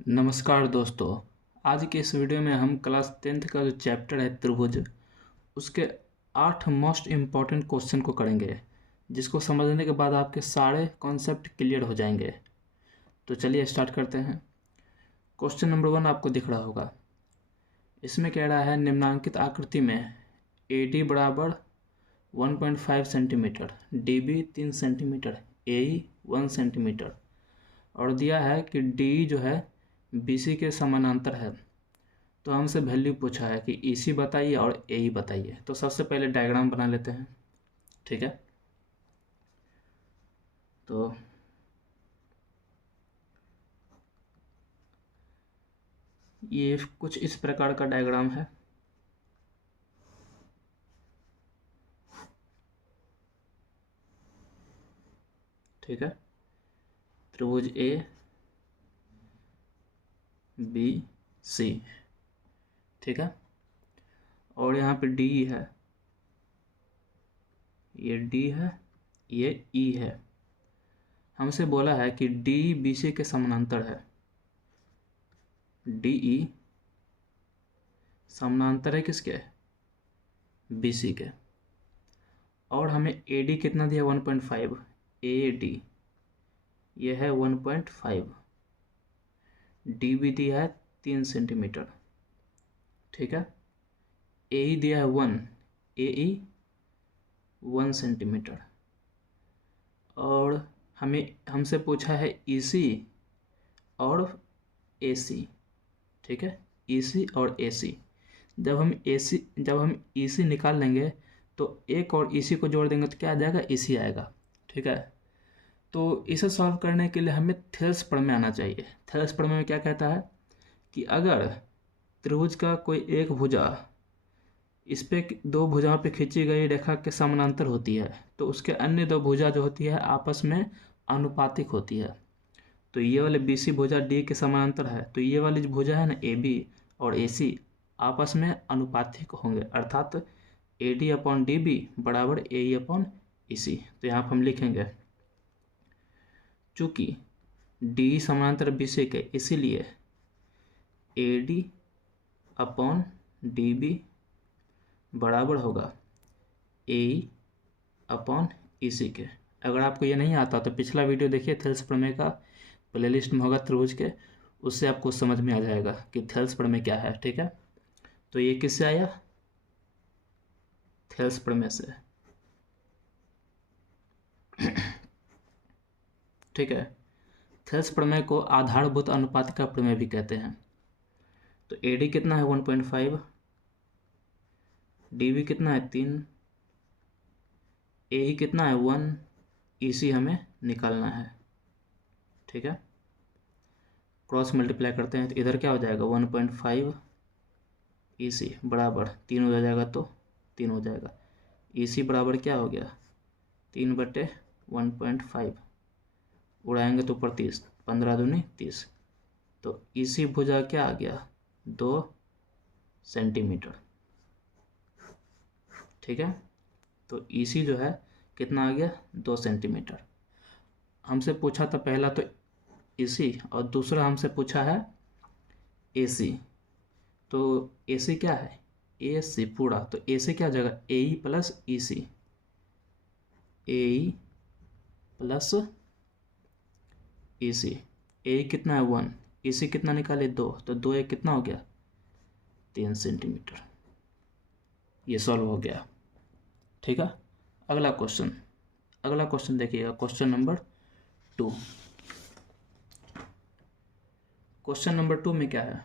नमस्कार दोस्तों। आज के इस वीडियो में हम क्लास 10th का जो चैप्टर है त्रिभुज, उसके 8 मोस्ट इम्पॉर्टेंट क्वेश्चन को करेंगे, जिसको समझने के बाद आपके सारे कॉन्सेप्ट क्लियर हो जाएंगे। तो चलिए स्टार्ट करते हैं। क्वेश्चन नंबर 1 आपको दिख रहा होगा। इसमें कह रहा है निम्नांकित आकृति में ए डी बराबर 1.5 सेंटीमीटर, डी बी 3 सेंटीमीटर, ए ई 1 सेंटीमीटर और दिया है कि डी जो है BC के समानांतर है। तो हमसे वैल्यू पूछा है कि EC बताइए और AE बताइए। तो सबसे पहले डायग्राम बना लेते हैं, ठीक है। तो ये कुछ इस प्रकार का डायग्राम है। ठीक है, त्रिभुज ABC, ठीक है। और यहाँ पे D है, ये D है, ये E है। हमसे बोला है कि D BC के समानांतर है। DE समानांतर है किसके? BC के। और हमें AD कितना दिया? 1.5। AD ये है 1.5। डी भी दिया है 3 सेंटीमीटर, ठीक है। AE दिया है 1, AE 1 सेंटीमीटर। और हमसे पूछा है EC और AC, ठीक है। EC और AC जब हम EC निकाल लेंगे तो एक और EC को जोड़ देंगे तो क्या आ जाएगा? EC आएगा, ठीक है। तो इसे सॉल्व करने के लिए हमें थेल्स प्रमेय आना चाहिए। थेल्स प्रमेय में क्या कहता है कि अगर त्रिभुज का कोई एक भुजा इस पे दो भुजाओं पे खींची गई रेखा के समानांतर होती है तो उसके अन्य दो भुजा जो होती है आपस में अनुपातिक होती है। तो ये वाले BC भुजा D के समानांतर है, तो ये वाली जो भुजा है ना AB और AC आपस में अनुपातिक होंगे, अर्थात AD अपॉन DB बराबर AE अपॉन EC। तो यहाँ पर हम लिखेंगे चूँकि D समानांतर BC के, इसीलिए AD अपॉन DB बराबर होगा AE अपॉन EC के। अगर आपको ये नहीं आता तो पिछला वीडियो देखिए, थेल्स प्रमेय का प्लेलिस्ट में होगा त्रिभुज के, उससे आपको समझ में आ जाएगा कि थेल्स प्रमेय क्या है, ठीक है। तो ये किससे आया? थेल्स प्रमेय से, ठीक है। थेल्स प्रमेय को आधारभूत अनुपात का प्रमेय भी कहते हैं। तो AD कितना है? 1.5, DB कितना है? 3, AE कितना है? 1, EC हमें निकालना है, ठीक है। क्रॉस मल्टीप्लाई करते हैं तो इधर क्या हो जाएगा? 1.5 EC बराबर 3 हो जाएगा, तो 3 हो जाएगा। EC बराबर क्या हो गया? 3/1.5 उड़ाएंगे तो ऊपर 30, 15 दूनी 30। तो EC भुजा क्या आ गया? 2 सेंटीमीटर, ठीक है। तो EC जो है कितना आ गया? 2 सेंटीमीटर। हमसे पूछा था पहला तो EC और दूसरा हमसे पूछा है AC। तो AC क्या है? AC पूरा, तो AC क्या हो जाएगा? AE plus EC, AE plus EC। AE कितना है? 1, EC कितना निकाले? 2, तो 2 एक कितना हो गया? 3 सेंटीमीटर। ये सॉल्व हो गया, ठीक है। अगला क्वेश्चन देखिएगा, क्वेश्चन नंबर 2। क्वेश्चन नंबर 2 में क्या है?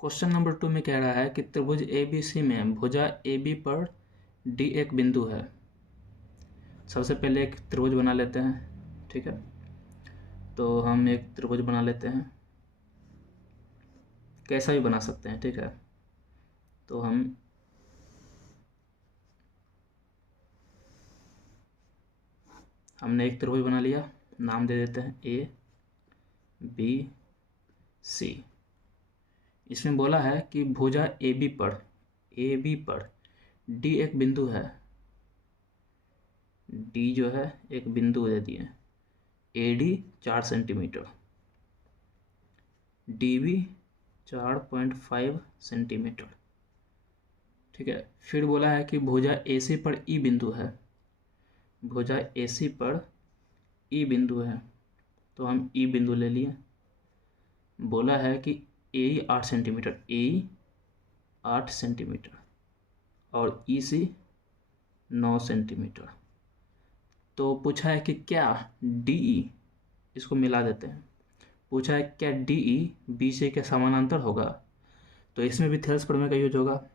क्वेश्चन नंबर 2 में कह रहा है कि त्रिभुज ABC में भुजा AB पर D एक बिंदु है। सबसे पहले एक त्रिभुज बना लेते हैं, ठीक है। तो हम एक त्रिभुज बना लेते हैं, कैसा भी बना सकते हैं, ठीक है। तो हमने एक त्रिभुज बना लिया, नाम दे देते हैं ABC। इसमें बोला है कि भुजा AB पर D एक बिंदु है। D जो है एक बिंदु दे दिए, AD 4 centimetre. D B 4.5 centimetre. ठीक है, फिर बोला है कि भुजा AC पर ई बिंदु है, भुजा AC पर ई बिंदु है, तो हम ई बिंदु ले लिए। बोला है कि ए 8 सेंटीमीटर, ए 8 सेंटीमीटर और EC 9 सेंटीमीटर। तो पूछा है कि क्या DE, इसको मिला देते हैं, पूछा है क्या DE BC के समानांतर होगा, तो इसमें भी थेल्स प्रमेय का यूज होगा।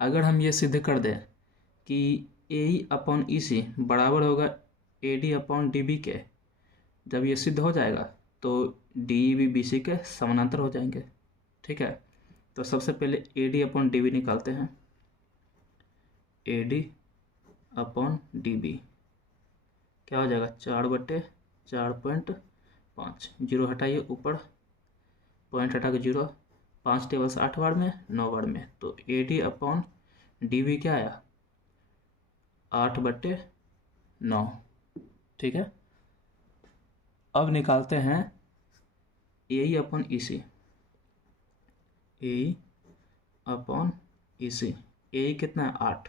अगर हम ये सिद्ध कर दें कि AE अपॉन EC बराबर होगा AD अपॉन DB के, जब ये सिद्ध हो जाएगा तो DE भी BC के समानांतर हो जाएंगे। ठीक है, तो सबसे पहले AD अपॉन DB निकालते हैं। AD अपॉन DB क्या हो जाएगा, 4/4.5, जीरो हटाइए, ऊपर पॉइंट हटा के जीरो, 5 टेबल से 8 बार में, 9 बार में, तो AD अपॉन DB क्या आया, 8/9। ठीक है, अब निकालते हैं AE upon EC, AE upon EC, AE कितना है 8,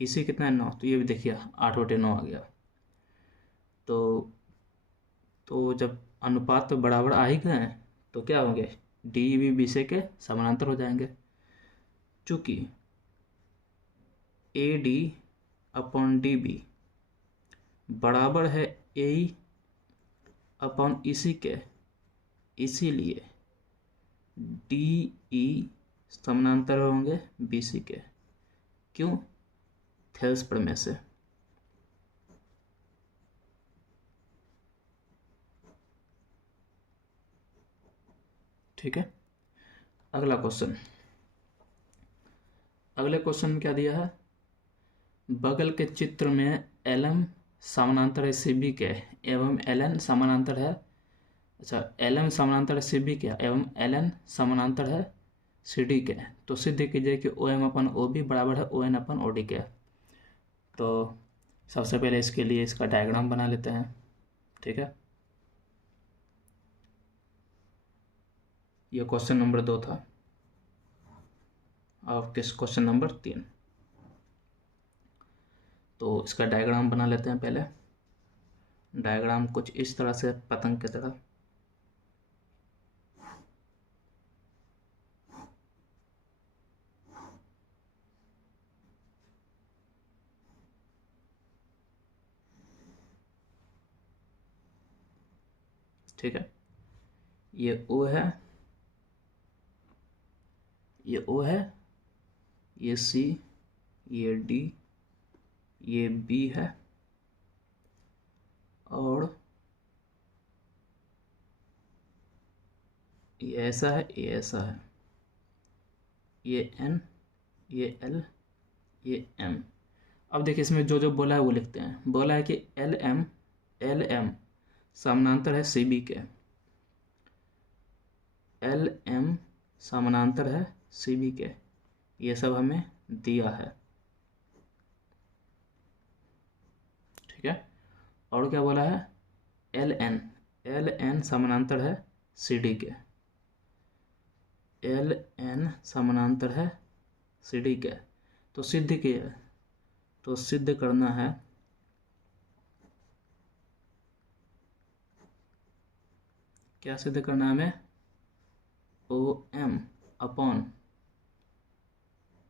EC कितना है 9, तो ये भी देखिए 8/9 आ गया। तो जब अनुपात तो बराबर आ ही गए हैं तो क्या होंगे, DE भी BC के समानांतर हो जाएंगे। चूँकि AD अपॉन DB बराबर है AE अपॉन EC के, इसीलिए DE समानांतर होंगे BC के। क्यों, थेल्स प्रमेय से। ठीक है, अगला क्वेश्चन, अगले क्वेश्चन में क्या दिया है, बगल के चित्र में LM समानांतर है CB के एवं LN समानांतर है, अच्छा LM समानांतर है CB के एवं LN समानांतर है CD के, तो सिद्ध कीजिए कि OM अपन OB बराबर है ON अपन OD के। तो सबसे पहले इसके लिए इसका डायग्राम बना लेते हैं। ठीक है, ये क्वेश्चन नंबर 2 था और क्वेश्चन नंबर 3। तो इसका डायग्राम बना लेते हैं पहले। डायग्राम कुछ इस तरह से, पतंग की तरह। ठीक है, ये O है, ये O है, ये C, ये D, ये B है, और ये ऐसा है, ये ऐसा है, ये N, ये L, ये M। अब देखिए इसमें जो जो बोला है वो लिखते हैं। बोला है कि LM समानांतर है CB के, LM समानांतर है CB के, ये सब हमें दिया है। ठीक है, और क्या बोला है, LN समानांतर है CD के, LN समानांतर है CD के। तो सिद्ध किया, तो सिद्ध करना है क्या, सिद्ध करना है हमें, OM अपॉन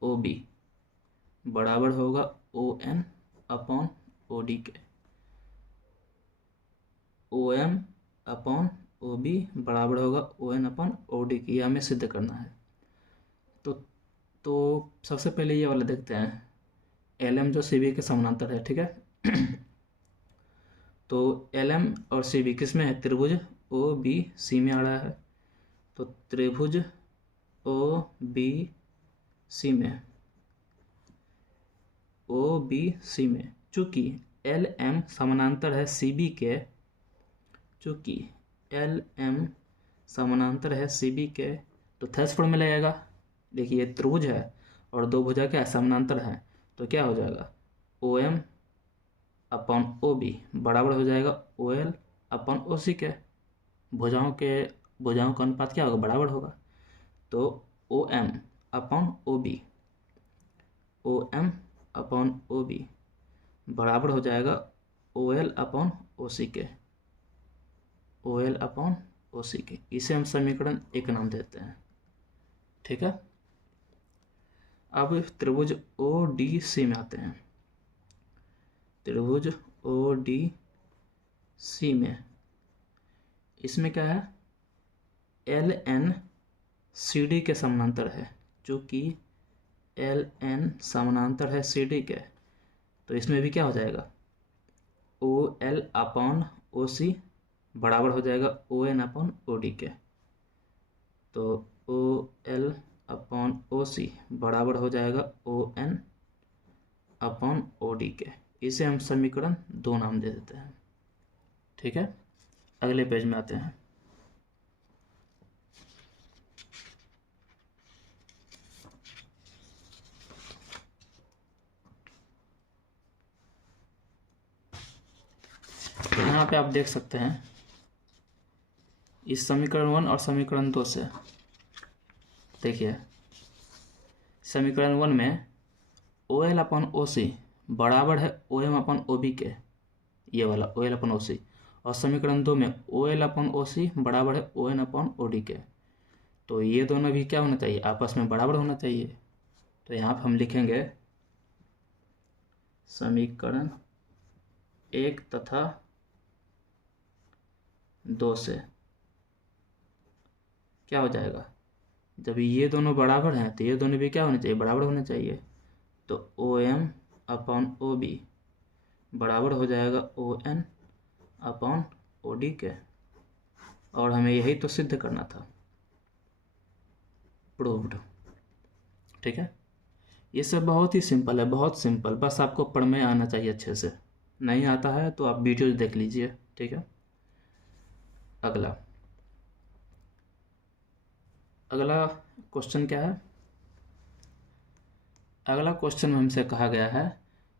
OB बराबर होगा ON अपॉन OD के, OM अपॉन OB बराबर होगा ON अपॉन OD की, ये हमें सिद्ध करना है। तो सबसे पहले ये वाला देखते हैं, LM जो CB के समानांतर है। ठीक है, तो LM और CB किस में है, त्रिभुज OBC में आ रहा है, तो त्रिभुज OBC में चूँकि LM समानांतर है CB के, चूँकि LM समानांतर है CB के, तो थेल्स प्रमेय लगेगा। देखिए ये त्रिभुज है और दो भुजा क्या समानांतर है, तो क्या हो जाएगा, OM अपॉन OB बराबर हो जाएगा OL अपॉन OC के। भुजाओं के भुजाओं का अनुपात क्या होगा, बराबर होगा। तो O M upon O B, O M upon O B बराबर हो जाएगा ओ एल अपॉन ओ सी के, ओ एल अपॉन ओ सी के। इसे हम समीकरण 1 नाम देते हैं, ठीक है। अब त्रिभुज ओ डी सी में आते हैं। त्रिभुज ओ डी सी में इसमें क्या है, एल एन सी डी के समानांतर है, जो कि एल एन समानांतर है सी डी के, तो इसमें भी क्या हो जाएगा, O L upon O C बराबर हो जाएगा O N upon O D के। तो O L upon O C बराबर हो जाएगा O N upon O D के। इसे हम समीकरण 2 नाम दे देते हैं, ठीक है। अगले पेज में आते हैं। यहाँ पे आप देख सकते हैं इस समीकरण 1 और समीकरण 2 से, देखिए समीकरण 1 में O L upon O C बराबर है O M upon O B के, ये वाला ओ एल अपॉन ओ सी, और समीकरण 2 में O L upon O C बराबर है O N upon O D के। तो ये दोनों भी क्या होना चाहिए, आपस में बराबर होना चाहिए। तो यहाँ पर हम लिखेंगे समीकरण 1 तथा 2 से क्या हो जाएगा, जब ये दोनों बराबर हैं तो ये दोनों भी क्या होने चाहिए, बराबर होने चाहिए। तो O M upon O B बराबर हो जाएगा O N upon O D के, और हमें यही तो सिद्ध करना था, प्रूव्ड, ठीक है। ये सब बहुत ही सिंपल है, बहुत सिंपल, बस आपको प्रमेय आना चाहिए अच्छे से। नहीं आता है तो आप वीडियो देख लीजिए, ठीक है। अगला क्वेश्चन क्या है, अगला क्वेश्चन हमसे कहा गया है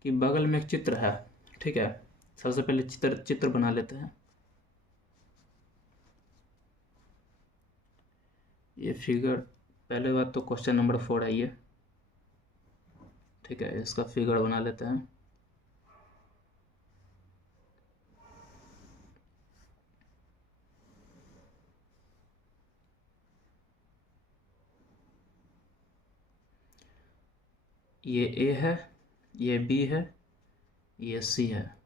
कि बगल में एक चित्र है, ठीक है। सबसे पहले चित्र बना लेते हैं। ये फिगर, पहले बात तो क्वेश्चन नंबर 4 है ये, ठीक है। इसका फिगर बना लेते हैं। ये ए है, ये बी है, ये सी है,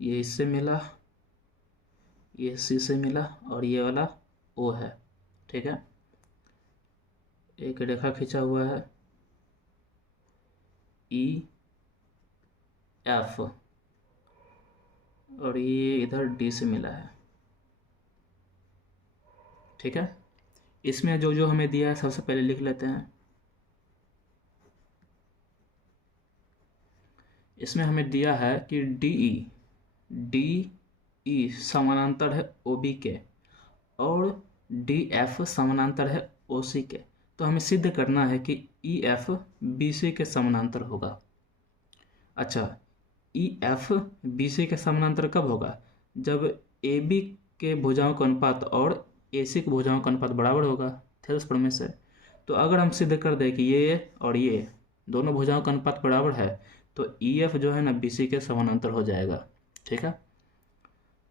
ये इससे मिला, ये सी से मिला, और ये वाला ओ है, ठीक है। एक रेखा खींचा हुआ है ई एफ, और ये इधर डी से मिला है, ठीक है। इसमें जो जो हमें दिया है सबसे पहले लिख लेते हैं। इसमें हमें दिया है कि डी ई समानांतर है ओ बी के, और डी एफ समानांतर है ओ सी के। तो हमें सिद्ध करना है कि ई एफ बी सी के समानांतर होगा। अच्छा, ई एफ बी सी के समानांतर कब होगा, जब ए बी के भुजाओं का अनुपात और ए सी के भुजाओं का अनुपात बराबर होगा, थेल्स प्रमेय से। तो अगर हम सिद्ध कर दें कि ये और ये दोनों भुजाओं का अनुपात बराबर है, तो ई एफ जो है ना बी सी के समानांतर हो जाएगा, ठीक है।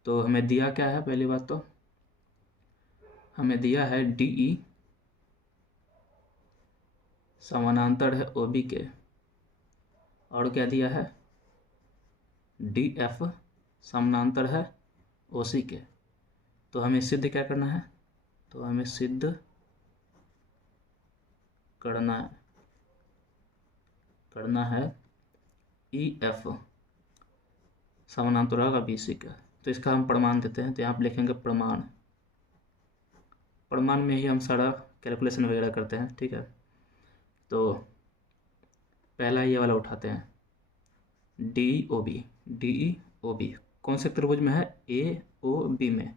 तो हमें दिया क्या है, पहली बात तो हमें दिया है डी ई समानांतर है ओ बी के, और क्या दिया है, डी एफ समानांतर है ओ सी के। तो हमें सिद्ध क्या करना है, तो हमें सिद्ध करना है ई एफ समानांतर होगा बी सी का। तो इसका हम प्रमाण देते हैं। तो यहाँ पर लिखेंगे प्रमाण में ही हम सारा कैलकुलेशन वगैरह करते हैं, ठीक है। तो पहला ये वाला उठाते हैं, डी ई ओ बी कौन से त्रिभुज में है, ए ओ बी में।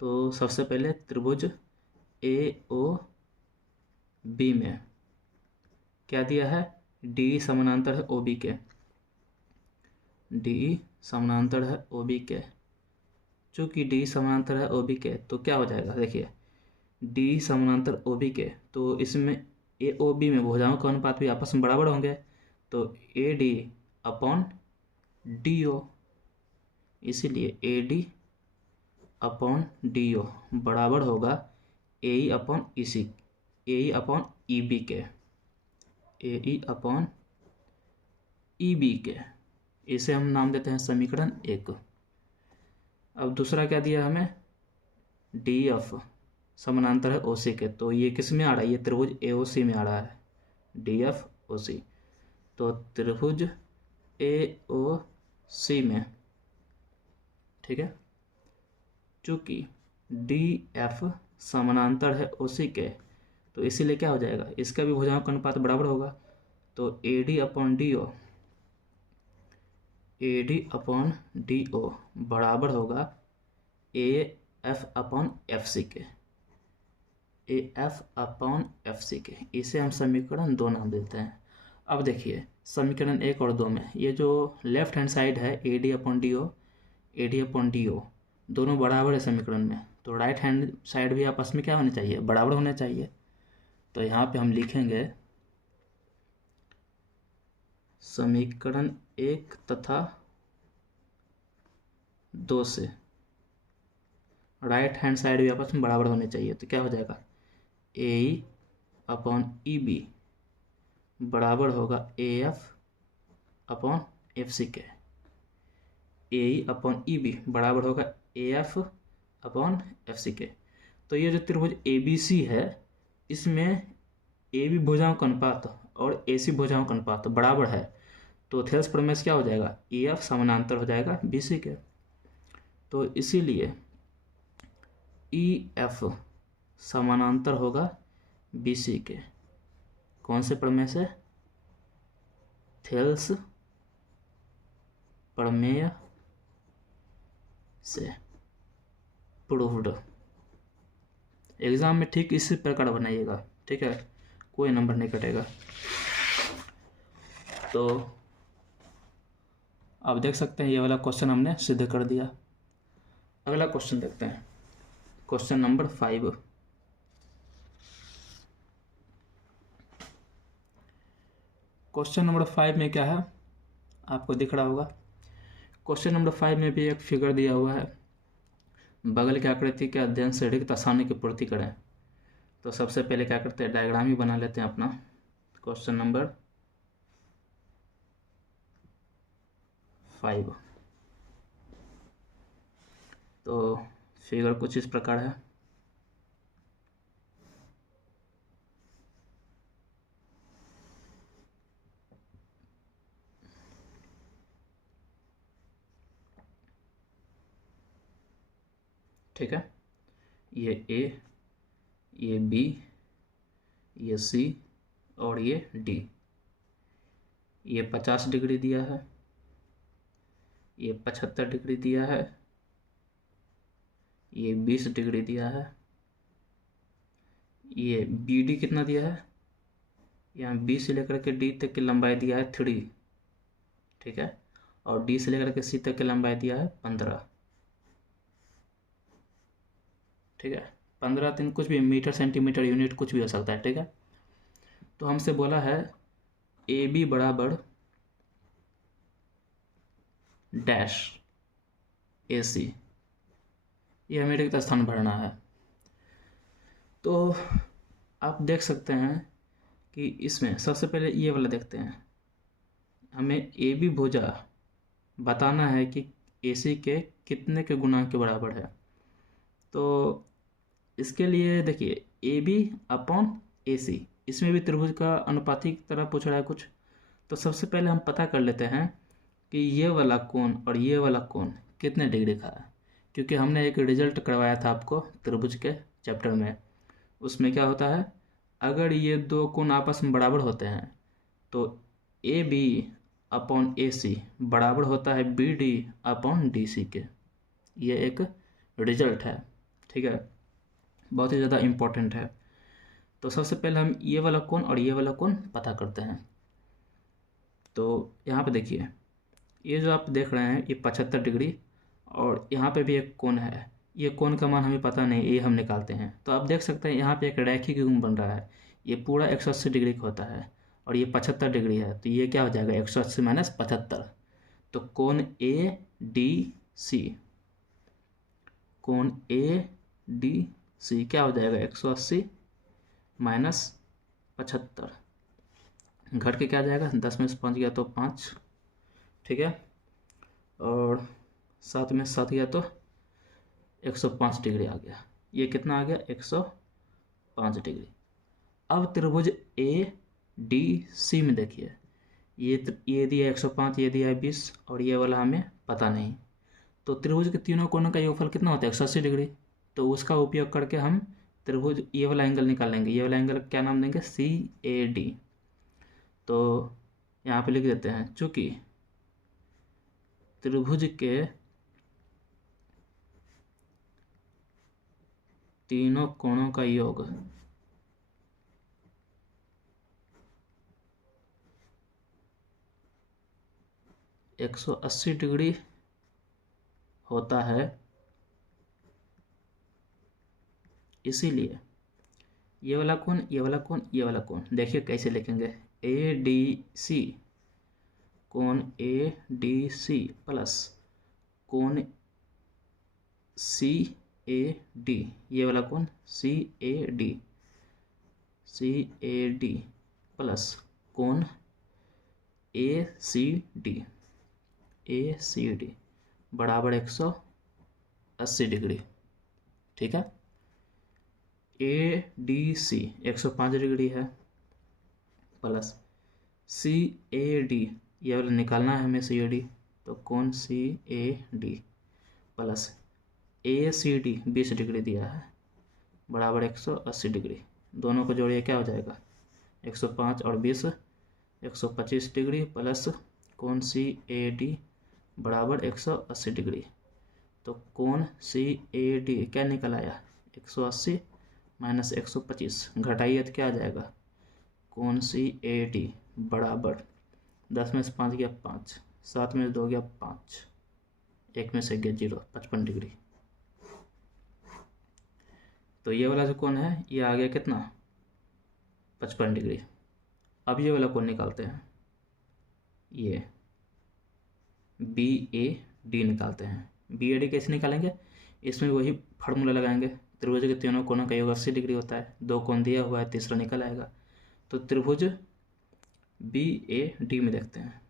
तो सबसे पहले त्रिभुज ए ओ बी में क्या दिया है, डी समानांतर है ओ बी के, डी समानांतर है ओ बी के, चूँकि डी समानांतर है ओ बी के तो क्या हो जाएगा, देखिए डी समानांतर ओ बी के, तो इसमें ए ओ बी में भुजाओं का अनुपात भी आपस में बराबर होंगे, तो A D upon D O, इसीलिए A D upon D O बराबर होगा A E upon E C, A E upon E B के, A E upon E B के। इसे हम नाम देते हैं समीकरण 1। अब दूसरा क्या दिया हमें, डी एफ समानांतर है ओ सी के, तो ये किस में आ रहा है, ये त्रिभुज ए ओ सी में आ रहा है, डी एफ ओ सी, तो त्रिभुज ए ओ सी में, ठीक है, चूँकि डी एफ समानांतर है ओ सी के, तो इसीलिए क्या हो जाएगा, इसका भी भुजाओं का अनुपात बराबर होगा, तो A D upon D O, A D upon D O बराबर होगा A F upon F C के, A F upon F C के। इसे हम समीकरण 2 नाम देते हैं। अब देखिए समीकरण 1 और 2 में ये जो लेफ्ट हैंड साइड है A D upon D O, A D upon D O दोनों बराबर है समीकरण में, तो राइट हैंड साइड भी आपस में क्या होने चाहिए, बराबर होने चाहिए। तो यहाँ पे हम लिखेंगे समीकरण 1 तथा 2 से राइट हैंड साइड भी आपस में बराबर होने चाहिए, तो क्या हो जाएगा, ए ई अपॉन ई बी बराबर होगा A F upon F C के, A E upon E B बराबर होगा A F upon F C के। तो ये जो त्रिभुज ए बी सी है, इसमें ए बी भुजाओं का अनुपात और ए सी भुजाओं का अनुपात बराबर है, तो थेल्स प्रमेय से क्या हो जाएगा, ई एफ समानांतर हो जाएगा बी सी के, तो इसीलिए ई एफ समानांतर होगा बी सी के। कौन से प्रमेय से, थेल्स प्रमेय से प्रूव्ड। एग्जाम में ठीक इसी प्रकार बनाइएगा, ठीक है, कोई नंबर नहीं कटेगा। तो आप देख सकते हैं ये वाला क्वेश्चन हमने सिद्ध कर दिया। अगला क्वेश्चन देखते हैं, क्वेश्चन नंबर 5। क्वेश्चन नंबर 5 में क्या है आपको दिख रहा होगा। क्वेश्चन नंबर 5 में भी एक फिगर दिया हुआ है, बगल की आकृति के अध्ययन से रिक्त स्थान की पूर्ति करें। तो सबसे पहले क्या करते हैं, डायग्राम ही बना लेते हैं अपना। क्वेश्चन नंबर 5, तो फिगर कुछ इस प्रकार है। ठीक है, ये ए, ये बी, ये सी और ये डी। ये 50 डिग्री दिया है, ये 75 डिग्री दिया है, ये 20 डिग्री दिया है, ये बी डी कितना दिया है, यहाँ बी से लेकर के डी तक की लंबाई दिया है 3, ठीक है, और डी से लेकर के सी तक की लंबाई दिया है 15, ठीक है, 15 3 कुछ भी, मीटर सेंटीमीटर यूनिट कुछ भी हो सकता है, ठीक है। तो हमसे बोला है ए बी बराबर डैश ए सी, ये हमें रिक्त स्थान भरना है। तो आप देख सकते हैं कि इसमें सबसे पहले ये वाला देखते हैं, हमें ए बी भुजा बताना है कि ए सी के कितने के गुणांक के बराबर है। तो इसके लिए देखिए ए बी अपॉन ए सी, इसमें भी त्रिभुज का अनुपाती की तरह पूछ रहा है कुछ। तो सबसे पहले हम पता कर लेते हैं कि ये वाला कोण और ये वाला कोण कितने डिग्री का है, क्योंकि हमने एक रिजल्ट करवाया था आपको त्रिभुज के चैप्टर में। उसमें क्या होता है, अगर ये दो कोण आपस में बराबर होते हैं तो A B upon A C बराबर होता है B D upon D C के। ये एक रिजल्ट है, ठीक है, बहुत ही ज़्यादा इम्पोर्टेंट है। तो सबसे पहले हम ये वाला कोण और ये वाला कोण पता करते हैं। तो यहाँ पे देखिए ये जो आप देख रहे हैं ये 75 डिग्री, और यहाँ पे भी एक कोण है। ये कोण का मान हमें पता नहीं, ये हम निकालते हैं। तो आप देख सकते हैं यहाँ पे एक रैखिक युग्म बन रहा है। ये पूरा 180 डिग्री का होता है और ये 75 डिग्री है, तो ये क्या हो जाएगा 180 माइनस 75। तो कोण ए डी सी, कोण ए डी सी क्या हो जाएगा 180 माइनस 75। घट के क्या आ जाएगा, 10 में से 5 गया तो 5, ठीक है, और 7 में 7 गया तो 105 डिग्री आ गया। ये कितना आ गया 105 डिग्री। अब त्रिभुज ए डी सी में देखिए, ये दिया 105, ये दिया है 20, और ये वाला हमें पता नहीं। तो त्रिभुज के तीनों कोणों का योगफल कितना होता है 180 डिग्री। तो उसका उपयोग करके हम त्रिभुज ये वाला एंगल निकालेंगे। ये वाला एंगल क्या नाम देंगे, सी ए डी। तो यहाँ पे लिख देते हैं, चूँकि त्रिभुज के तीनों कोणों का योग 180 डिग्री होता है, इसीलिए ये वाला कोण, ये वाला कोण, ये वाला कोण, देखिए कैसे लिखेंगे, ए डी सी, कोण ए डी सी प्लस कोण सी ए डी, ये वाला कोण C A D, C A D plus कोण A C D, A C D बराबर 180 डिग्री, ठीक है। ए डी सी 105 डिग्री है प्लस सी ए डी, ये वाला निकालना है हमें सी ए डी, तो कोण C A D plus A C D 20 degree दिया है बराबर 180 डिग्री। दोनों को जोड़िए क्या हो जाएगा 105 और 20 125 डिग्री प्लस कोण सी ए डी बराबर 180 डिग्री। तो कोण सी ए डी क्या निकल आया 180 माइनस 125, घटाइए तो क्या आ जाएगा, कोण सी ए डी बराबर 10 में से 5 गया 5, 7 में से 2 गया 5, 1 में से गया 0, 55 डिग्री। तो ये वाला जो कोण है ये आ गया कितना 55 डिग्री। अब ये वाला कोण निकालते हैं, ये बी ए डी निकालते हैं। बी ए डी कैसे निकालेंगे, इसमें वही फार्मूला लगाएंगे, त्रिभुज के तीनों कोणों का योग 80 डिग्री होता है, 2 कोण दिया हुआ है, तीसरा निकल आएगा। तो त्रिभुज बी ए डी में देखते हैं,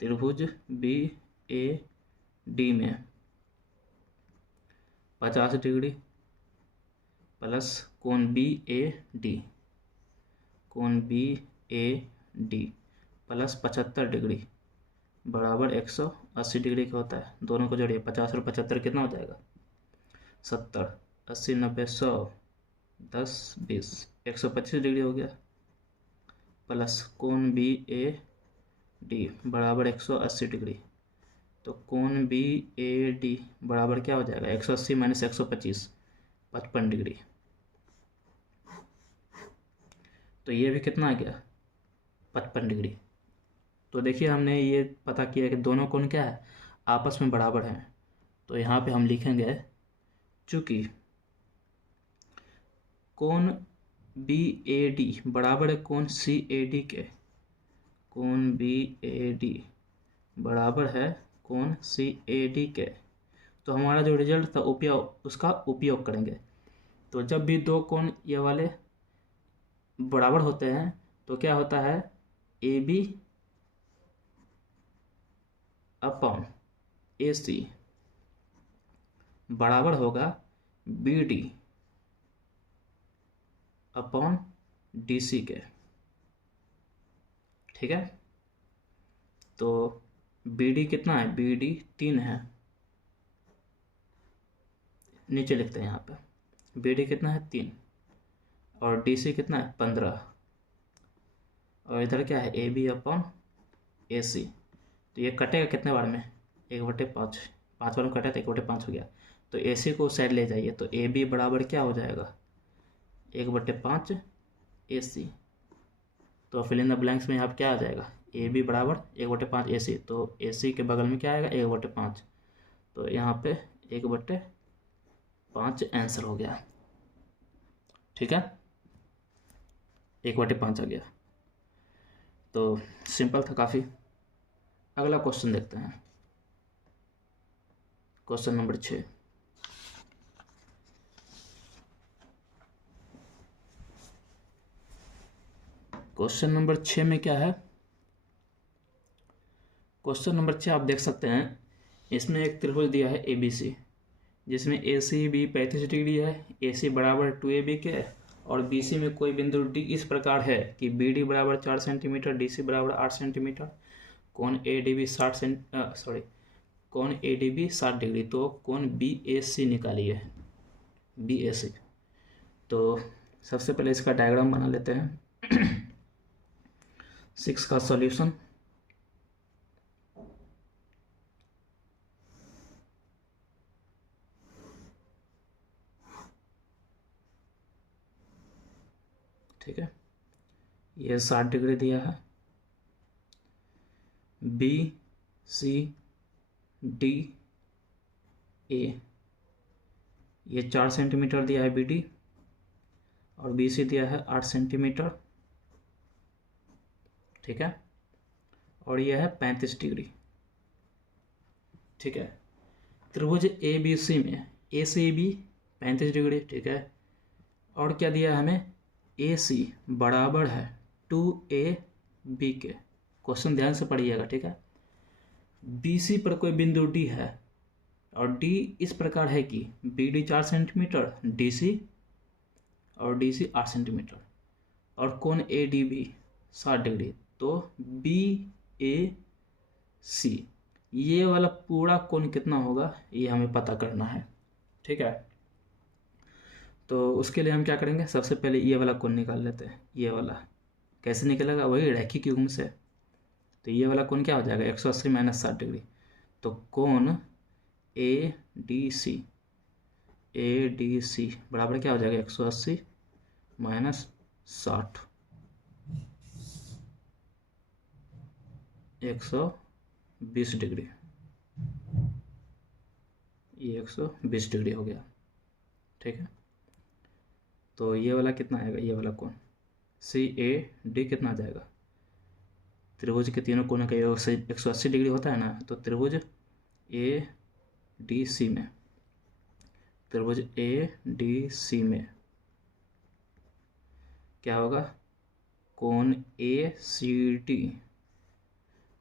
त्रिभुज बी ए डी में 50 डिग्री प्लस कोण बी ए डी, कोण B A D plus 75 degree बराबर 180 डिग्री का होता है। दोनों को जोड़िए, 50 और 75 कितना हो जाएगा 70, 80 90 100, 10 20, 125 डिग्री हो गया प्लस कोण बी ए डी बराबर 180 डिग्री। तो कोण बी ए डी बराबर क्या हो जाएगा 180 माइनस 125, 55 डिग्री। तो ये भी कितना आ गया 55 डिग्री। तो देखिए हमने ये पता किया कि दोनों कोण क्या है आपस में बराबर हैं। तो यहाँ पे हम लिखेंगे, चूँकि कोण बी ए डी बराबर है कोण सी ए डी के, कोण बी ए डी बराबर है कोण सी ए डी के, तो हमारा जो रिजल्ट था उसका उपयोग करेंगे। तो जब भी दो कोण ये वाले बराबर होते हैं तो क्या होता है, A B upon A C बराबर होगा B D upon D C के, ठीक है। तो बी डी कितना है, बी डी 3 है, नीचे लिखते हैं यहाँ पे, बी डी कितना है 3 और डी सी कितना है 15, और इधर क्या है ए बी अपॉन ए सी। तो ये कटेगा कितने बार में 1/5, 5 बार में कटा तो 1/5 हो गया। तो ए सी को साइड ले जाइए, तो ए बी बराबर क्या हो जाएगा 1/5 ए सी। तो फिल इन द ब्लैंक्स में यहाँ क्या आ जाएगा ए बी बराबर 1/5 ए सी, तो ए सी के बगल में क्या आएगा 1/5, तो यहाँ पे 1/5 आंसर हो गया। ठीक है, 1/5 आ गया, तो सिंपल था काफ़ी। अगला क्वेश्चन देखते हैं, क्वेश्चन नंबर 6। क्वेश्चन नंबर 6 में क्या है, क्वेश्चन नंबर 6 आप देख सकते हैं, इसमें एक त्रिभुज दिया है ए बी सी, जिसमें ए सी बी 35 डिग्री है, ए सी बराबर 2AB के, और बी सी में कोई बिंदु डी इस प्रकार है कि बी डी बराबर 4 सेंटीमीटर, डी सी बराबर 8 सेंटीमीटर, कोण ए डी बी 60 कोण ए डी बी 60 डिग्री, तो कोण बी ए सी निकालिए, बी ए सी। तो सबसे पहले इसका डायग्राम बना लेते हैं। 6 का सॉल्यूशन, ठीक है, ये 60 डिग्री दिया है, बी सी डी ए ये 4 सेंटीमीटर दिया है बी डी, और बी सी दिया है 8 सेंटीमीटर, ठीक है, और यह है 35 डिग्री। ठीक है, त्रिभुज ए बी सी में ए सी बी 35 डिग्री, ठीक है, और क्या दिया है हमें, ए सी बराबर है 2AB के। क्वेश्चन ध्यान से पढ़िएगा, ठीक है। बी सी पर कोई बिंदु डी है, और डी इस प्रकार है कि B D 4 centimetre, D C और डी सी 8 सेंटीमीटर, और कोण ए डी बी 60 डिग्री, तो बी ए सी ये वाला पूरा कोण कितना होगा ये हमें पता करना है। ठीक है, तो उसके लिए हम क्या करेंगे, सबसे पहले ये वाला कोण निकाल लेते हैं। ये वाला कैसे निकलेगा, वही रैखिक युग्म से। तो ये वाला कोण क्या हो जाएगा 180 माइनस 60 डिग्री, तो कोण ए डी सी बराबर क्या हो जाएगा 180 माइनस 60, 120 डिग्री, ये 120 डिग्री हो गया। ठीक है, तो ये वाला कितना आएगा, ये वाला कोण सी ए डी कितना आ जाएगा, त्रिभुज के तीनों कोणों का योग 180 डिग्री होता है ना, तो त्रिभुज ए डी सी में, त्रिभुज ए डी सी में क्या होगा, कोण ए सी डी,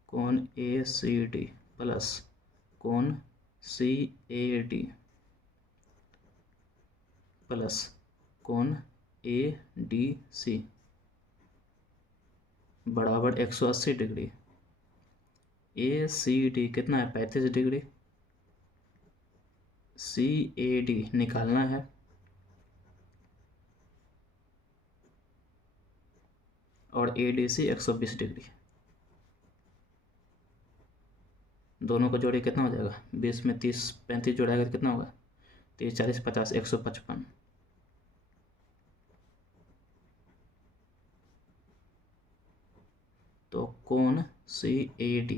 कोण ए सी डी प्लस कोण सी ए डी प्लस कोण ए डी सी बराबर 180 डिग्री। ए सी डी कितना है 35 डिग्री, सी ए डी निकालना है, और ए डी सी 120 डिग्री। दोनों को जोड़े कितना हो जाएगा, 20 में 30 35 जोड़ाएगा तो कितना होगा, 30 40 50 155। तो कोण सी ए डी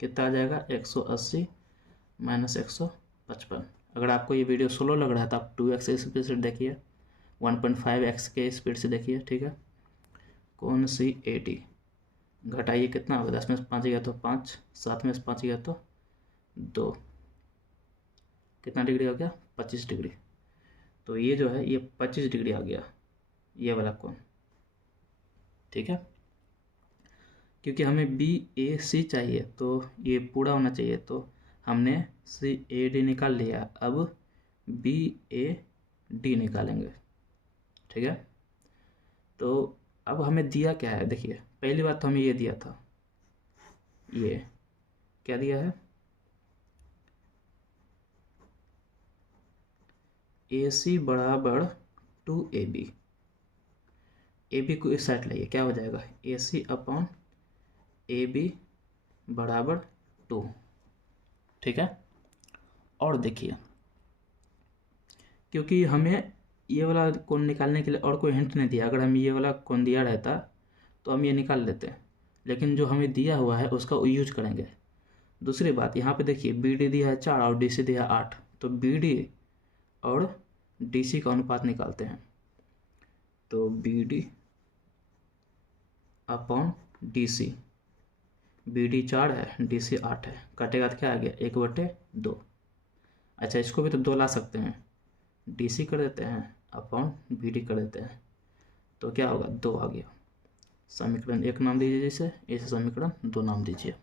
कितना आ जाएगा 180 माइनस 155। अगर आपको ये वीडियो स्लो लग रहा है तो आप 2x की स्पीड से देखिए, 1.5x के स्पीड से देखिए। ठीक है, कोण सी ए डी घटाइए कितना होगा, 10 में से 5 गया तो 5, 7 में से 5 गया तो 2, कितना डिग्री हो गया 25 डिग्री। तो ये जो है ये 25 डिग्री आ गया ये वाला कोण। ठीक है, क्योंकि हमें बी ए सी चाहिए तो ये पूरा होना चाहिए, तो हमने सी ए डी निकाल लिया, अब बी ए डी निकालेंगे। ठीक है, तो अब हमें दिया क्या है, देखिए पहली बात तो हमें ये दिया था, ये क्या दिया है, ए सी बराबर 2AB, ए बी को इस साइड लाइए, क्या हो जाएगा ए सी अपॉन ए बी बराबर 2। ठीक है, और देखिए क्योंकि हमें ये वाला कोण निकालने के लिए और कोई हिंट नहीं दिया, अगर हम ये वाला कोण दिया रहता तो हम ये निकाल लेते हैं, लेकिन जो हमें दिया हुआ है उसका यूज करेंगे। दूसरी बात, यहाँ पे देखिए बी डी दिया है 4 और डी सी दिया है 8, तो बी डी और डी सी का अनुपात निकालते हैं। तो B D upon D C, B D 4 है, डी सी 8 है, कटेगा तो क्या आ गया 1/2। अच्छा, इसको भी तो 2 ला सकते हैं, डी सी कर देते हैं अपॉन बी डी कर देते हैं, तो क्या होगा 2 आ गया। समीकरण 1 नाम दीजिए, जैसे इसे समीकरण 2 नाम दीजिए।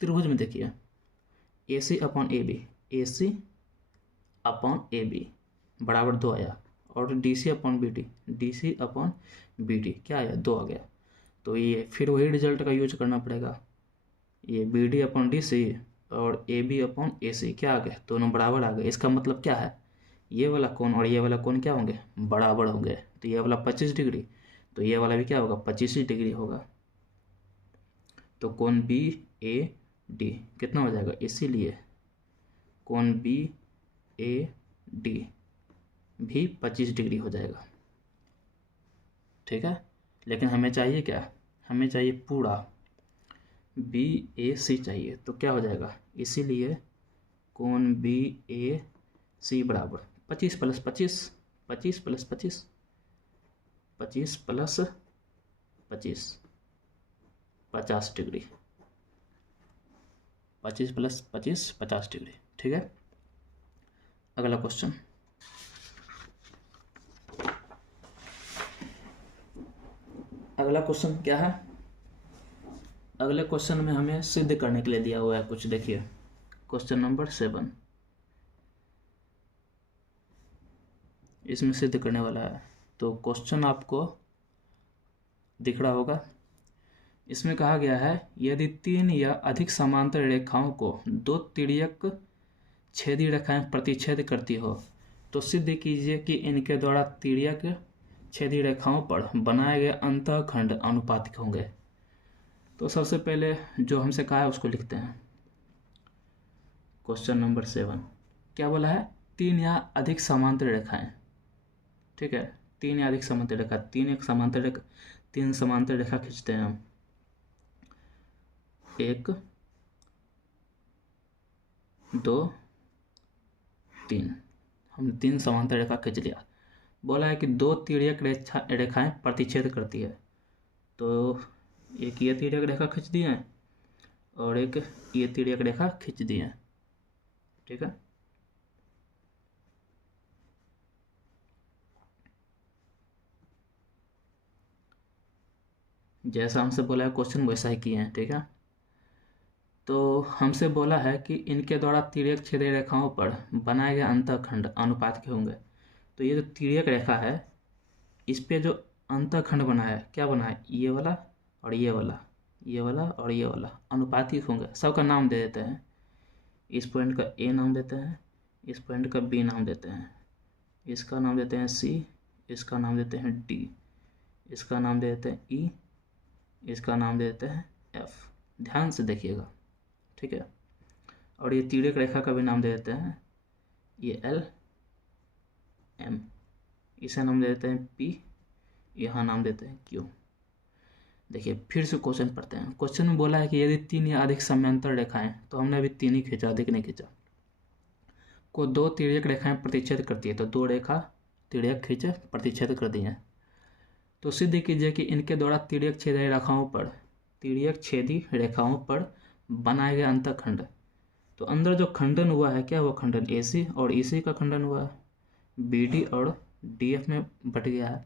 त्रिभुज में देखिए A C upon A B, A C upon A B बराबर 2 आया, और D C upon B D, D C upon B D क्या आया 2 आ गया। तो ये फिर वही रिजल्ट का यूज करना पड़ेगा, ये B D upon D C और ए बी अपॉन ए सी क्या आ गए, दोनों बराबर आ गए। इसका मतलब क्या है, ये वाला कोण और ये वाला कोण क्या होंगे, बराबर होंगे। तो ये वाला 25 डिग्री, तो ये वाला भी क्या होगा 25 डिग्री होगा। तो कोण बी ए डी कितना हो जाएगा, इसीलिए कोण बी ए डी भी 25 डिग्री हो जाएगा। ठीक है, लेकिन हमें चाहिए क्या, हमें चाहिए पूरा बी ए सी चाहिए, तो क्या हो जाएगा, इसीलिए कोण बी ए सी बराबर 25 plus 25, 25 plus 25, 25 plus 25, 50 degree, 25 plus 25 50 degree. ठीक है, अगला क्वेश्चन। अगला क्वेश्चन क्या है, अगले क्वेश्चन में हमें सिद्ध करने के लिए दिया हुआ है कुछ। देखिए क्वेश्चन नंबर 7, इसमें सिद्ध करने वाला है। तो क्वेश्चन आपको दिख रहा होगा, इसमें कहा गया है यदि 3 या अधिक समांतर रेखाओं को 2 तिर्यक छेदी रेखाएं प्रतिच्छेद करती हो तो सिद्ध कीजिए कि इनके द्वारा तिर्यक छेदी रेखाओं पर बनाए गए अंतःखंड अनुपातिक होंगे। तो सबसे पहले जो हमसे कहा है उसको लिखते हैं। क्वेश्चन नंबर 7 क्या बोला है, 3 या अधिक समांतर रेखाएं। ठीक है, 3 या अधिक समांतर रेखा, 3 समांतर रेखा खींचते हैं हम, 1 2 3, हम 3 समांतर रेखा खींच लिया। बोला है कि 2 तिर्यक रेखाएं प्रतिच्छेद करती है, तो एक ये तिर्यक रेखा खींच दिए हैं और एक ये तिर्यक रेखा खींच दिए हैं। ठीक है, जैसा हमसे बोला है क्वेश्चन वैसा ही किए हैं। ठीक है, तो हमसे बोला है कि इनके द्वारा तिर्यक छेदी रेखाओं पर बनाए गए अंतःखंड अनुपात के होंगे। तो ये जो तिर्यक रेखा है इस पे जो अंतःखंड बना है, क्या बना है, ये वाला और ये वाला, ये वाला और ये वाला अनुपातिक होंगे। सबका नाम दे देते हैं, इस पॉइंट का ए नाम देते हैं, इस पॉइंट का बी नाम देते हैं, इसका नाम देते हैं सी, इसका नाम देते हैं डी, इसका नाम दे देते हैं ई, इसका नाम दे देते हैं एफ। ध्यान से देखिएगा। ठीक है, और ये तिर्यक रेखा का भी नाम दे देते हैं, ये एल एम, इसे नाम दे देते हैं पी, यहाँ नाम देते हैं क्यू। देखिए फिर से क्वेश्चन पढ़ते हैं। क्वेश्चन में बोला है कि यदि 3 या अधिक समांतर रेखाएं, तो हमने अभी 3 ही खींचा, अधिक नहीं खींचा, को 2 तिर्यक रेखाएं प्रतिच्छेद करती है, तो 2 रेखा तिर्यक खींचे प्रतिच्छेद कर दी हैं। तो सिद्ध कीजिए कि इनके द्वारा तिर्यक छेदी रेखाओं पर बनाए गए अंतःखंड। तो अंदर जो खंडन हुआ है, क्या हुआ खंडन, ए सी और ई सी का खंडन हुआ है, बी डी और डी एफ में बट गया है।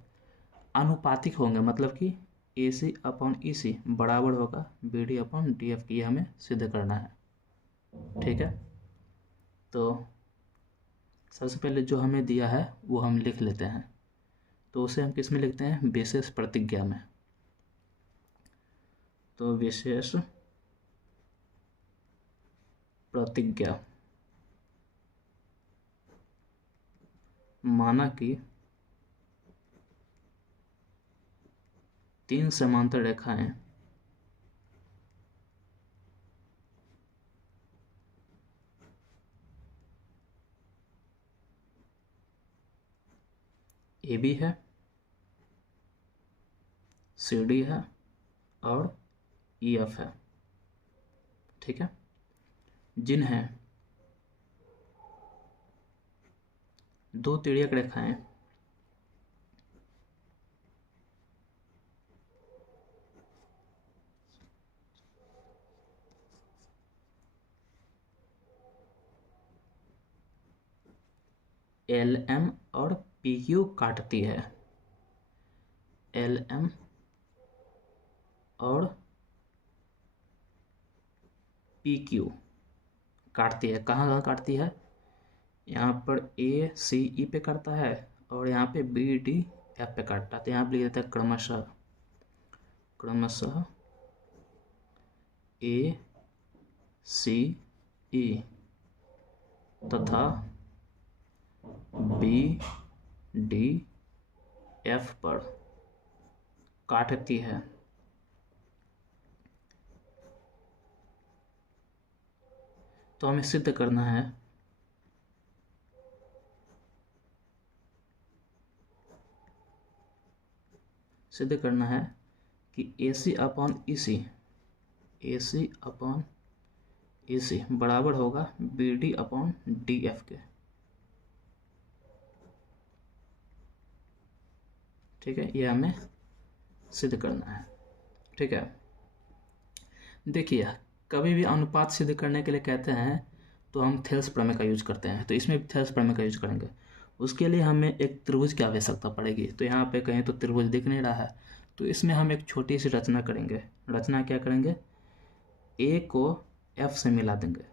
अनुपातिक होंगे, मतलब कि ए सी अपॉन ई सी बराबर होगा B D upon D F की, ये हमें सिद्ध करना है। ठीक है, तो सबसे पहले जो हमें दिया है वो हम लिख लेते हैं। तो उसे हम किस में लिखते हैं, विशेष प्रतिज्ञा में। तो विशेष प्रतिज्ञा, माना कि 3 समांतर रेखाएं ए बी है, सी डी है और ई एफ है, ठीक है, जिन्हें दो तिर्यक रेखाएं एल एम और पी क्यू काटती है, एल एम और पी क्यू काटती है। कहाँ कहाँ काटती है? यहाँ पर ए सी ई पे काटता है और यहाँ पे बी डी एफ पे काटता है। तो यहाँ पे लिख देते हैं क्रमशः ए सी ई तथा बी डी एफ पर काटती है। तो हमें सिद्ध करना है कि ए सी अपॉन ई सी बराबर होगा B D upon D F के, ठीक है, ये हमें सिद्ध करना है, ठीक है। देखिए, कभी भी अनुपात सिद्ध करने के लिए कहते हैं तो हम थेल्स प्रमेय का यूज करते हैं, तो इसमें भी थेल्स प्रमेय का यूज करेंगे। उसके लिए हमें एक त्रिभुज की आवश्यकता पड़ेगी। तो यहाँ पे कहीं तो त्रिभुज दिख नहीं रहा है, तो इसमें हम एक छोटी सी रचना करेंगे। रचना क्या करेंगे? ए को एफ से मिला देंगे।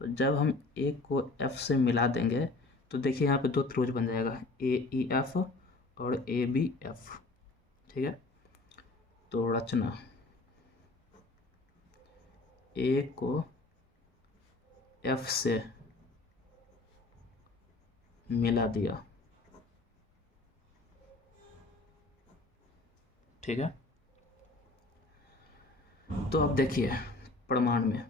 तो जब हम ए को एफ से मिला देंगे तो देखिए यहाँ पे दो त्रिभुज बन जाएगा, ए ई एफ और ए बी एफ, ठीक है। तो रचना ए को एफ से मिला दिया, ठीक है। तो अब देखिए प्रमाण में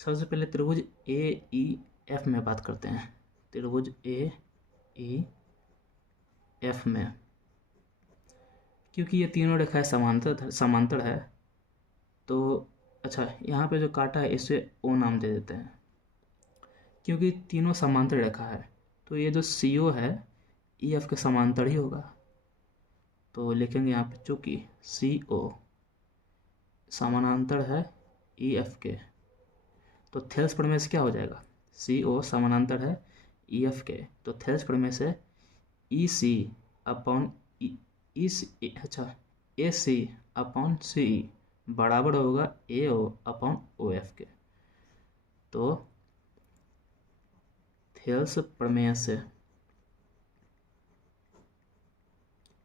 सबसे पहले त्रिभुज ए ई एफ में बात करते हैं। त्रिभुज ए ई एफ में, क्योंकि ये तीनों रेखाएं समांतर है, तो अच्छा यहाँ पे जो काटा है इसे ओ नाम दे देते हैं, क्योंकि तीनों समांतर रेखा है। तो ये जो सी ओ है ई एफ के समांतर ही होगा। तो लिखेंगे यहाँ पे चूँकि सी ओ समानांतर है ई एफ के, तो थेल्स प्रमेय से क्या हो जाएगा? सी ओ समानांतर है ई एफ के, तो थेल्स प्रमेय से ई सी अपॉन ए सी अपॉन सी ई बराबर होगा ए ओ अपॉन ओ एफ के। तो थेल्स प्रमेय से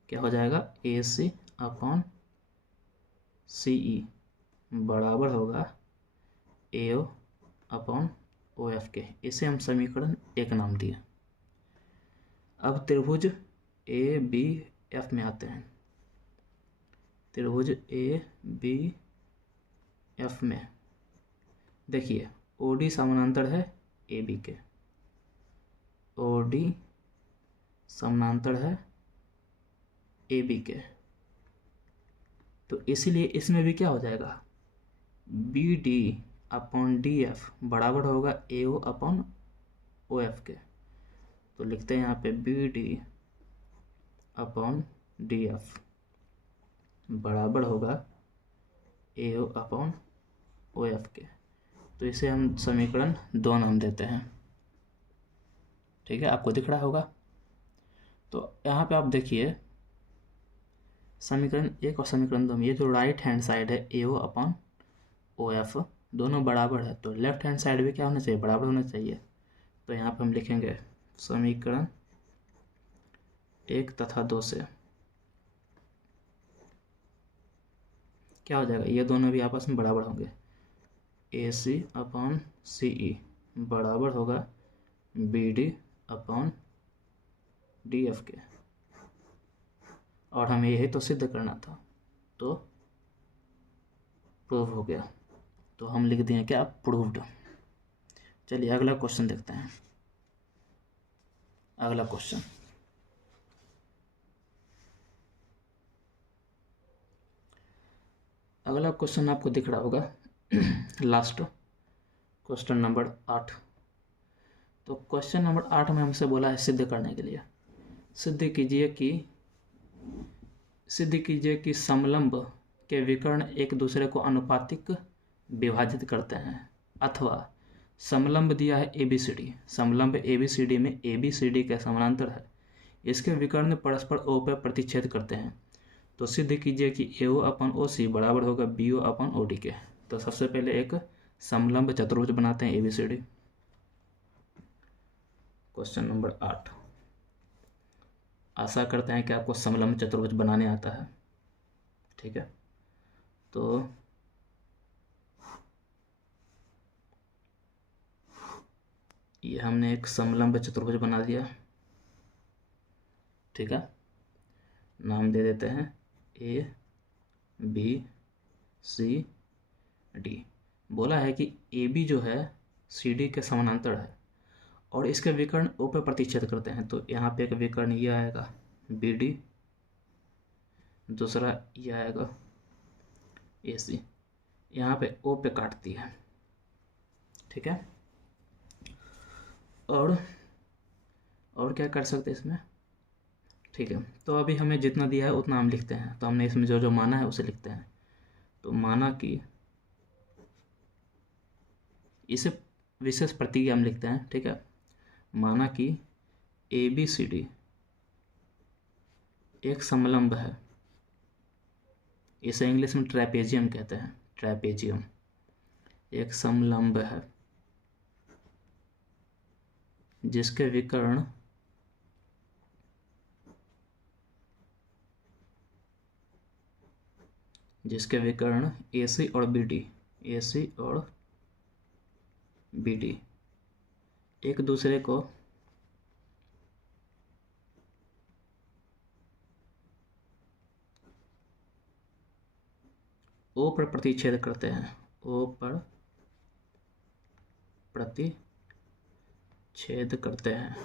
क्या हो जाएगा? ए सी अपॉन सी ई बराबर होगा ए ओ अपॉन ओ एफ के। इसे हम समीकरण 1 नाम दिए। अब त्रिभुज ए बी एफ में आते हैं। त्रिभुज ए बी एफ में देखिए ओ डी समानांतर है ए बी के, ओ डी समानांतर है ए बी के, तो इसीलिए इसमें भी क्या हो जाएगा? B D upon D F बराबर होगा ए ओ अपॉन ओ एफ के। तो लिखते हैं यहाँ पे B D upon D F बराबर होगा ए ओ अपॉन ओ एफ के। तो इसे हम समीकरण 2 नाम देते हैं, ठीक है, आपको दिख रहा होगा। तो यहाँ पे आप देखिए समीकरण 1 और समीकरण 2 में ये जो राइट हैंड साइड है ए ओ अपॉन ओ एफ दोनों बराबर है, तो लेफ्ट हैंड साइड भी क्या होना चाहिए? बराबर होना चाहिए। तो यहाँ पे हम लिखेंगे समीकरण 1 तथा 2 से क्या हो जाएगा? ये दोनों भी आपस में बराबर होंगे। ए सी अपॉन सी ई बराबर होगा B D upon D F के, और हमें यही तो सिद्ध करना था, तो प्रूव हो गया। तो हम लिख दिए क्या? प्रूव्ड। चलिए अगला क्वेश्चन देखते हैं। अगला क्वेश्चन, अगला क्वेश्चन आपको दिख रहा होगा लास्ट क्वेश्चन नंबर 8। तो क्वेश्चन नंबर 8 में हमसे बोला है सिद्ध करने के लिए, सिद्ध कीजिए कि समलंब के विकर्ण एक दूसरे को अनुपातिक विभाजित करते हैं, अथवा समलंब दिया है ABCD, समलंब ABCD में ABCD के समानांतर है, इसके विकर्ण परस्पर O पर प्रतिच्छेद करते हैं, तो सिद्ध कीजिए कि AO अपन OC बराबर होगा BO अपन OD के। तो सबसे पहले एक समलंब चतुर्भुज बनाते हैं ABCD। क्वेश्चन नंबर 8, आशा करते हैं कि आपको समलंब चतुर्भुज बनाने आता है। ठीक है, तो ये हमने एक समलंब चतुर्भुज बना दिया। ठीक है, नाम दे देते हैं ABCD। बोला है कि AB जो है CD के समानांतर है और इसके विकर्ण O पे प्रतिच्छेद करते हैं, तो यहाँ पे एक विकर्ण ये आएगा BD, दूसरा ये आएगा AC, यहाँ पे O पे काटती है। ठीक है, और क्या कर सकते हैं इसमें। ठीक है, तो अभी हमें जितना दिया है उतना हम लिखते हैं, तो हमने इसमें जो जो माना है उसे लिखते हैं। तो माना कि इसे विशेष प्रतिज्ञा हम लिखते हैं। ठीक है, माना कि ABCD एक समलंब है, इसे इंग्लिश में ट्रैपेजियम कहते हैं, ट्रैपेजियम एक समलंब है जिसके विकर्ण AC और BD एक दूसरे को O पर प्रतिच्छेद करते हैं, O पर प्रतिच्छेद करते हैं।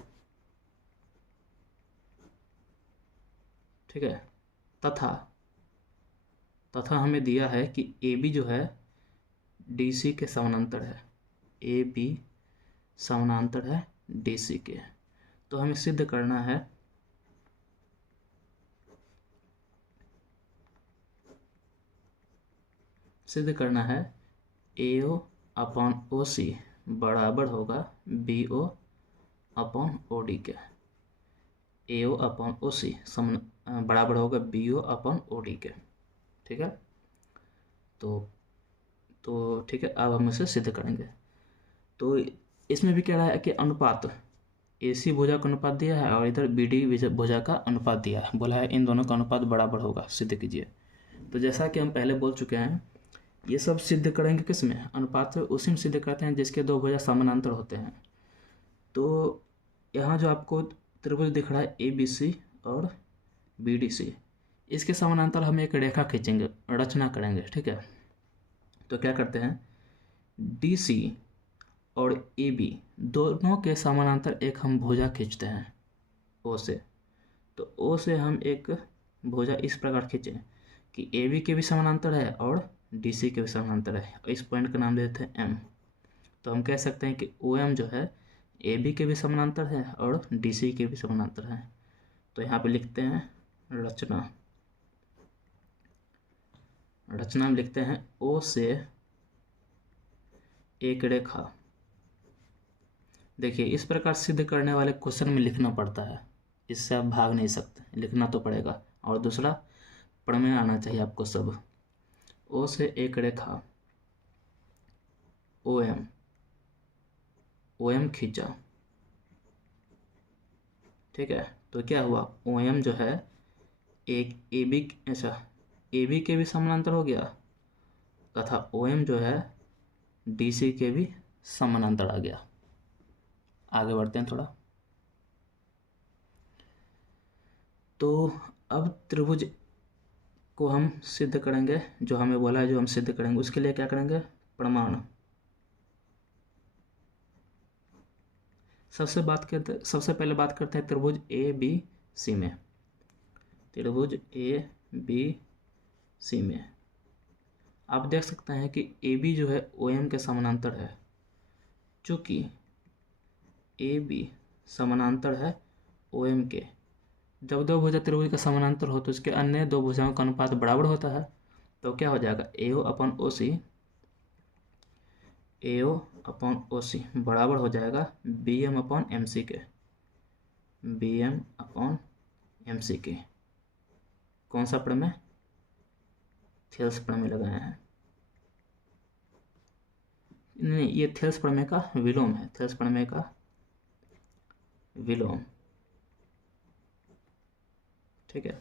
ठीक है, तथा हमें दिया है कि AB जो है DC के समानांतर है, AB समानांतर है DC के। तो हमें सिद्ध करना है AO अपॉन OC बराबर होगा BO अपॉन OD के। AO अपॉन OC बराबर होगा BO अपॉन OD के। ठीक है, तो ठीक है, अब हम इसे सिद्ध करेंगे। तो इसमें भी कह रहा है कि अनुपात AC भुजा का अनुपात दिया है और इधर BD भुजा का अनुपात दिया है, बोला है इन दोनों का अनुपात बराबर होगा, सिद्ध कीजिए। तो जैसा कि हम पहले बोल चुके हैं, ये सब सिद्ध करेंगे किस में, अनुपात उसी में सिद्ध करते हैं जिसके दो भुजा समानांतर होते हैं। तो यहाँ जो आपको त्रिभुज दिख रहा है ABC और BDC, इसके समानांतर हम एक रेखा खींचेंगे, रचना करेंगे। ठीक है, तो क्या करते हैं, DC और AB दोनों के समानांतर एक हम भुजा खींचते हैं O से। तो O से हम एक भुजा इस प्रकार खींचें कि AB के भी समानांतर है और DC के भी समानांतर है, इस पॉइंट का नाम देते हैं M। तो हम कह सकते हैं कि OM जो है AB के भी समानांतर है और DC के भी समानांतर है। तो यहाँ पे लिखते हैं रचना में लिखते हैं O से एक रेखा। देखिए, इस प्रकार सिद्ध करने वाले क्वेश्चन में लिखना पड़ता है, इससे आप भाग नहीं सकते, लिखना तो पड़ेगा। और दूसरा, प्रमेय आना चाहिए आपको सब। O से एक रेखा OM खींचा। ठीक है, तो क्या हुआ, OM जो है एक AB के भी समानांतर हो गया तथा OM जो है DC के भी समानांतर आ गया। आगे बढ़ते हैं थोड़ा। तो अब त्रिभुज को हम सिद्ध करेंगे, जो हमें बोला है जो हम सिद्ध करेंगे, उसके लिए क्या करेंगे, प्रमाण। सबसे पहले बात करते हैं त्रिभुज ABC में। त्रिभुज ABC में आप देख सकते हैं कि ए बी जो है ओ एम के समानांतर है। चूँकि ए बी समानांतर है ओ एम के, जब दो भुजा त्रिभुज का समानांतर हो तो इसके अन्य दो भुजाओं का अनुपात बराबर होता है। तो क्या हो जाएगा, ए ओ अपॉन ओ सी, ए ओ अपॉन ओ सी बराबर हो जाएगा B M upon M C के, B M upon M C के। कौन सा प्रमेय, थेल्स प्रमेय लगाए हैं। नहीं, ये थेल्स प्रमेय का विलोम है, थेल्स प्रमेय का विलोम, ठीक है,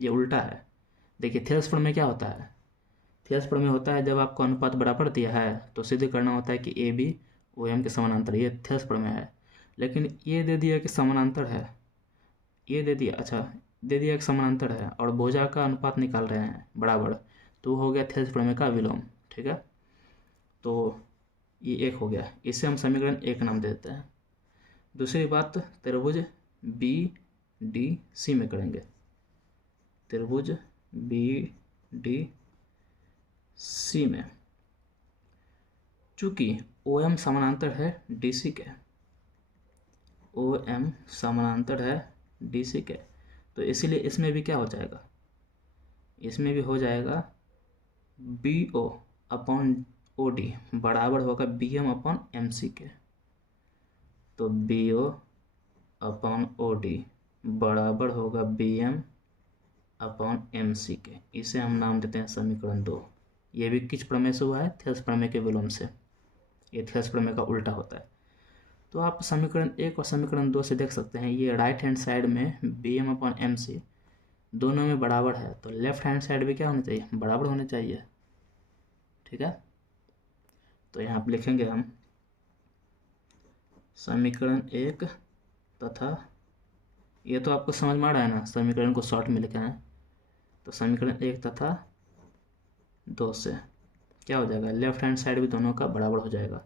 ये उल्टा है। देखिए थेल्स प्रमेय क्या होता है, थेल्स प्रमेय होता है जब आपको अनुपात बराबर दिया है तो सिद्ध करना होता है कि ए बी ओ एम के समानांतर, ये थेल्स प्रमेय है। लेकिन ये दे दिया कि समानांतर है, ये दे दिया, अच्छा दे दिया कि समानांतर है और भुजा का अनुपात निकाल रहे हैं बराबर, तो हो गया थेल्स प्रमेय का विलोम, ठीक है। तो ये एक हो गया, इसे हम समीकरण एक नाम दे देते हैं। दूसरी बात त्रिभुज बी डी सी में करेंगे, त्रिभुज बी डी सी में चूंकि ओ एम समानांतर है डी सी के, ओ एम समानांतर है डी सी के, तो इसीलिए इसमें भी क्या हो जाएगा, इसमें भी हो जाएगा B O upon O D बराबर होगा B M upon M C के। तो B O upon O D बराबर होगा B M upon M C के, इसे हम नाम देते हैं समीकरण 2। ये भी किस प्रमेय से हुआ है, थेल्स प्रमेय के विलोम से, ये थेल्स प्रमेय का उल्टा होता है। तो आप समीकरण 1 और समीकरण 2 से देख सकते हैं ये राइट हैंड साइड में B M upon M C दोनों में बराबर है, तो लेफ्ट हैंड साइड भी क्या होनी चाहिए, बराबर होनी चाहिए, ठीक है। तो यहाँ पर लिखेंगे हम समीकरण 1 तथा, ये तो आपको समझ में आ रहा है ना, समीकरण को शॉर्ट में लिखा है, तो समीकरण 1 तथा 2 से क्या हो जाएगा, लेफ्ट हैंड साइड भी दोनों का बराबर हो जाएगा,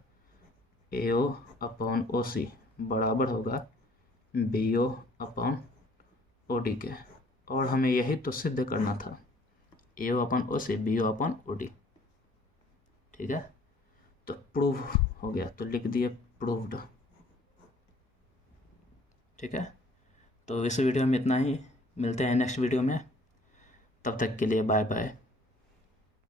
ए ओ अपॉन ओ सी बराबर होगा B O upon O D के। और हमें यही तो सिद्ध करना था, A O upon O C B O upon O D, ठीक है। तो प्रूव हो गया, तो लिख दिए प्रूव्ड, ठीक है। तो इस वीडियो में इतना ही, मिलते हैं नेक्स्ट वीडियो में, तब तक के लिए बाय बाय।